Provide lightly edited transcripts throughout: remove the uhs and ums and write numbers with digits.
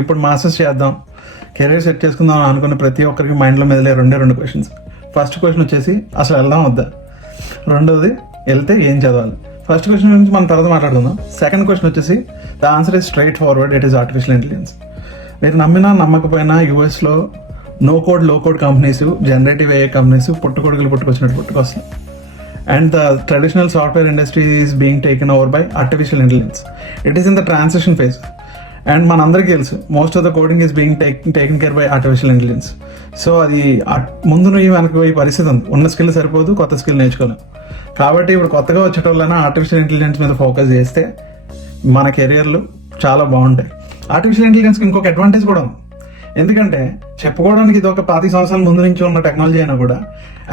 ఇప్పుడు మాస్టర్స్ చేద్దాం, career set చేసుకుందాం అని అనుకున్న ప్రతి ఒక్కరికి మైండ్లో మెదిలే రెండు క్వశ్చన్స్. ఫస్ట్ క్వశ్చన్ వచ్చేసి అసలు వెళ్దాం వద్దా, రెండోది వెళ్తే ఏం చదవాలి. ఫస్ట్ క్వశ్చన్ గురించి మనం తర్వాత మాట్లాడుకుందాం. సెకండ్ క్వశ్చన్ వచ్చేసి the answer is straightforward, it is artificial intelligence. మీరు నమ్మినా నమ్మకపోయినా యూఎస్లో no code low code companies, generative AI companies పుట్టుకొచ్చినట్టు పుట్టుకొస్తాయి. And the traditional software industry is being taken over by artificial intelligence. It is in the transition phase. And మనందరికీ తెలుసు most of the coding is being taken care by artificial intelligence. So అది ముందు నువ్వు వెనక్కి పోయే పరిస్థితి ఉంది. ఉన్న స్కిల్ సరిపోదు, కొత్త స్కిల్ నేర్చుకోలేం. కాబట్టి ఇప్పుడు కొత్తగా వచ్చేటోళ్ళైనా ఆర్టిఫిషియల్ ఇంటెలిజెన్స్ మీద ఫోకస్ చేస్తే మన కెరియర్లు చాలా బాగుంటాయి. ఆర్టిఫిషియల్ ఇంటెలిజెన్స్కి ఇంకొక అడ్వాంటేజ్ కూడా ఉంది. ఎందుకంటే చెప్పుకోవడానికి ఇది ఒక 10 సంవత్సరాల ముందు నుంచి ఉన్న టెక్నాలజీ అయినా కూడా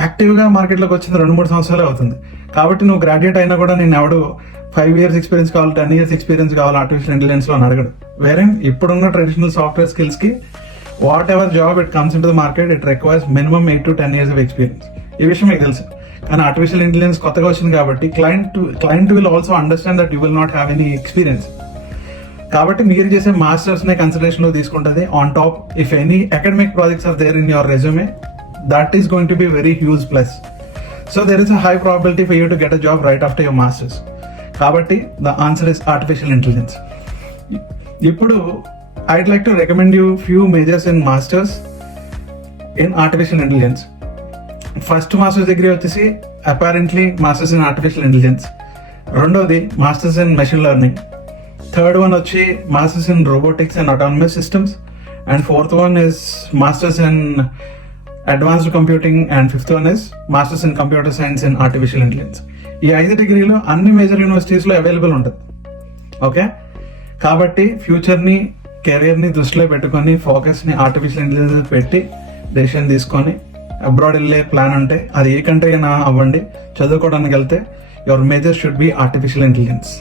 యాక్టివ్గా మార్కెట్లోకి వచ్చింది 2-3 సంవత్సరాలే అవుతుంది. కాబట్టి నువ్వు గ్రాడ్యుయేట్ అయినా కూడా నేను ఎవడు 5 years ఎక్స్పీరియన్స్ కావాలి, 10 years ఎక్స్పీరియన్స్ కావాలి ఆర్టిఫిషియల్ ఇంటెలిజెన్స్లో అని అడగడు. వేరే ఇప్పుడున్న ట్రెడిషనల్ సాఫ్ట్వేర్ స్కిల్స్కి whatever job it comes into the market, it requires minimum 8 to 10 years of experience. ఈ విషయం మీకు తెలుసు. కానీ ఆర్టిఫిషియల్ ఇంటెలిజెన్స్ కొత్తగా వచ్చింది కాబట్టి client will also understand that you will not have any experience. కాబట్టి మీరు చేసే మాస్టర్స్ నే కన్సిడరేషన్ లో తీసుకుంటుంది. On top if any academic projects are there in your resume, that is going to be very huge plus. So there is a high probability for you to get a job right after your masters. కాబట్టి the answer is artificial intelligence. ఇప్పుడు I'd like to recommend you few majors in masters in artificial intelligence. First masters degree వచ్చేసి apparently masters in artificial intelligence. రెండోది masters in machine learning. Third one వచ్చి masters in robotics and autonomous systems. And fourth one is masters in advanced computing. And fifth one is masters in computer science in artificial intelligence. ఈ 5 డిగ్రీలు అన్ని major యూనివర్సిటీస్లో available ఉంటుంది. Okay, కాబట్టి ఫ్యూచర్ని కెరియర్ని దృష్టిలో పెట్టుకొని ఫోకస్ని ఆర్టిఫిషియల్ ఇంటెలిజెన్స్ పెట్టి డెసిషన్ తీసుకొని అబ్రాడ్ వెళ్ళే ప్లాన్ ఉంటే అది ఏ కంట్రీ అయినా అవ్వండి, చదువుకోవడానికి వెళ్తే your major should be artificial intelligence.